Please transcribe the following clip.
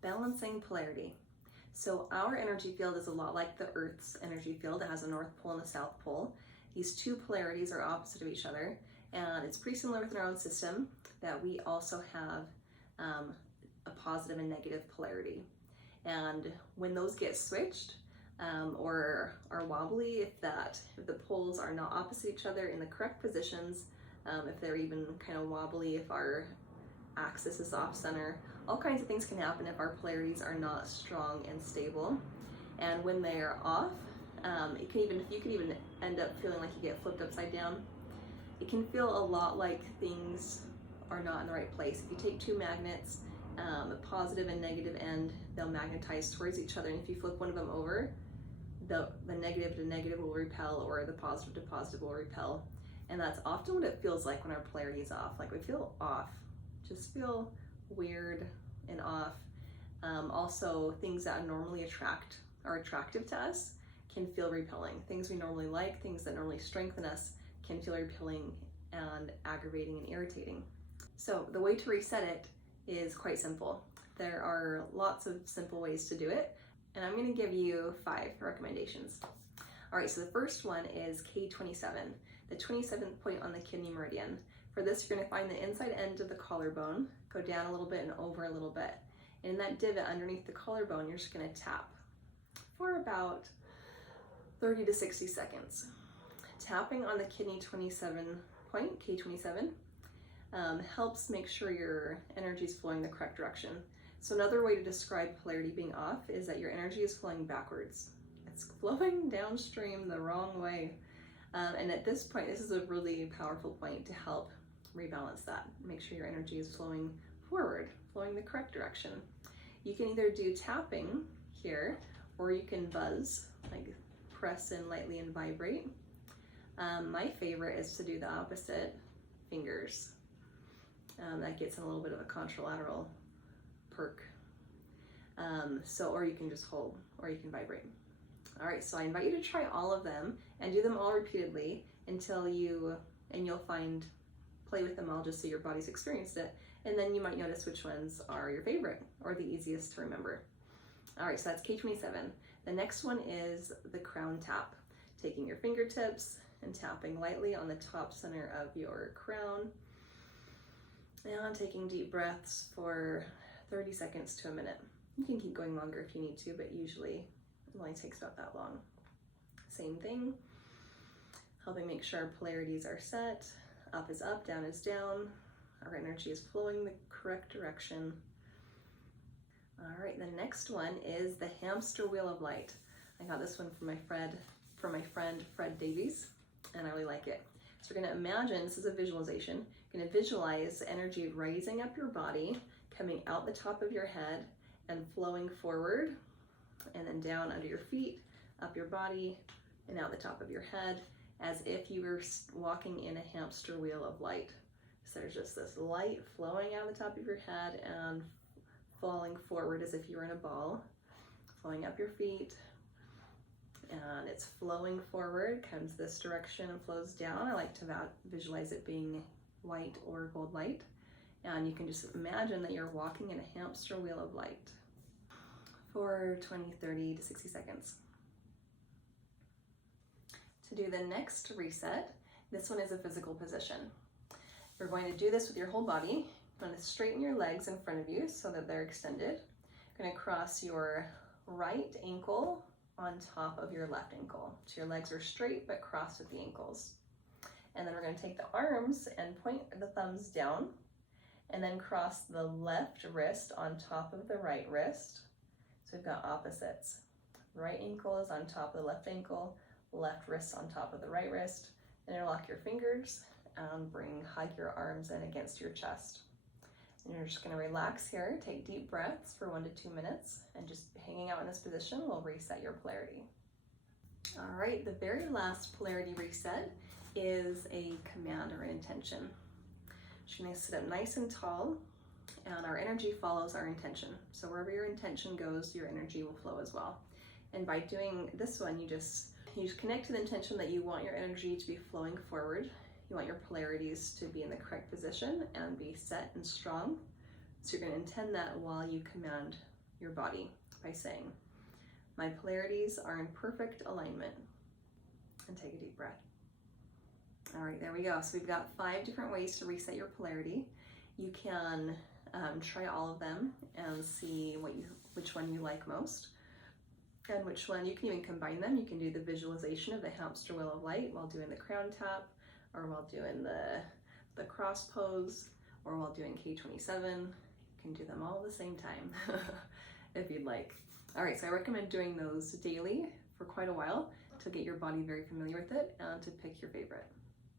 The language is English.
Balancing polarity. So our energy field is a lot like the Earth's energy field. It has a North Pole and a South Pole. These two polarities are opposite of each other, and it's pretty similar within our own system that we also have a positive and negative polarity. And when those get switched or are wobbly, if the poles are not opposite each other in the correct positions, if they're even kind of wobbly, if our axis is off center, all kinds of things can happen if our polarities are not strong and stable. And when they are off, you could even end up feeling like you get flipped upside down. It can feel a lot like things are not in the right place. If you take two magnets, a positive and negative end, they'll magnetize towards each other. And if you flip one of them over, the negative to negative will repel, or the positive to positive will repel. And that's often what it feels like when our polarity is off. Like we feel off, just feel weird and off. Also, things that normally are attractive to us can feel repelling. Things we normally like, things that normally strengthen us, can feel repelling and aggravating and irritating. So the way to reset it is quite simple. There are lots of simple ways to do it, and I'm going to give you 5 recommendations. All right, so the first one is K27, the 27th point on the kidney meridian. For this, you're going to find the inside end of the collarbone, go down a little bit and over a little bit. And in that divot underneath the collarbone, you're just going to tap for about 30 to 60 seconds. Tapping on the kidney 27 point, K27, helps make sure your energy is flowing the correct direction. So another way to describe polarity being off is that your energy is flowing backwards. It's flowing downstream the wrong way. And at this point, this is a really powerful point to help rebalance that. Make sure your energy is flowing forward, flowing the correct direction. You can either do tapping here, or you can buzz, like press in lightly and vibrate. My favorite is to do the opposite, fingers. That gets in a little bit of a contralateral perk. Or you can just hold, or you can vibrate. All right, so I invite you to try all of them and do them all repeatedly until you'll play with them all just so your body's experienced it. And then you might notice which ones are your favorite or the easiest to remember. All right, so that's K27. The next one is the crown tap. Taking your fingertips and tapping lightly on the top center of your crown. And taking deep breaths for 30 seconds to a minute. You can keep going longer if you need to, but usually it only takes about that long. Same thing, helping make sure our polarities are set. Up is up, down is down. Our energy is flowing the correct direction. All right, the next one is the hamster wheel of light. I got this one from my friend Fred Davies, and I really like it. So we're gonna imagine, this is a visualization, you're gonna visualize energy rising up your body, coming out the top of your head and flowing forward, and then down under your feet, up your body, and out the top of your head, as if you were walking in a hamster wheel of light. So there's just this light flowing out the top of your head and falling forward as if you were in a ball, flowing up your feet, and it's flowing forward, comes this direction and flows down. I like to visualize it being white or gold light. And you can just imagine that you're walking in a hamster wheel of light for 20, 30 to 60 seconds. To do the next reset, this one is a physical position. You're going to do this with your whole body. You're going to straighten your legs in front of you so that they're extended. You're going to cross your right ankle on top of your left ankle. So your legs are straight but crossed at the ankles. And then we're going to take the arms and point the thumbs down, and then cross the left wrist on top of the right wrist. So we've got opposites. Right ankle is on top of the left ankle, left wrist on top of the right wrist. And interlock your fingers and hug your arms in against your chest. And you're just going to relax here, take deep breaths for 1 to 2 minutes, and just hanging out in this position will reset your polarity. All right, the very last polarity reset is a command or an intention. You're going to sit up nice and tall, and our energy follows our intention. So wherever your intention goes, your energy will flow as well. And by doing this one, you just connect to the intention that you want your energy to be flowing forward. You want your polarities to be in the correct position and be set and strong. So you're going to intend that while you command your body by saying, my polarities are in perfect alignment. And take a deep breath. All right, there we go. So we've got 5 different ways to reset your polarity. You can try all of them and see which one you like most, and which one you can even combine them. You can do the visualization of the hamster wheel of light while doing the crown tap, or while doing the cross pose, or while doing K27. You can do them all at the same time if you'd like. All right, so I recommend doing those daily for quite a while to get your body very familiar with it and to pick your favorite.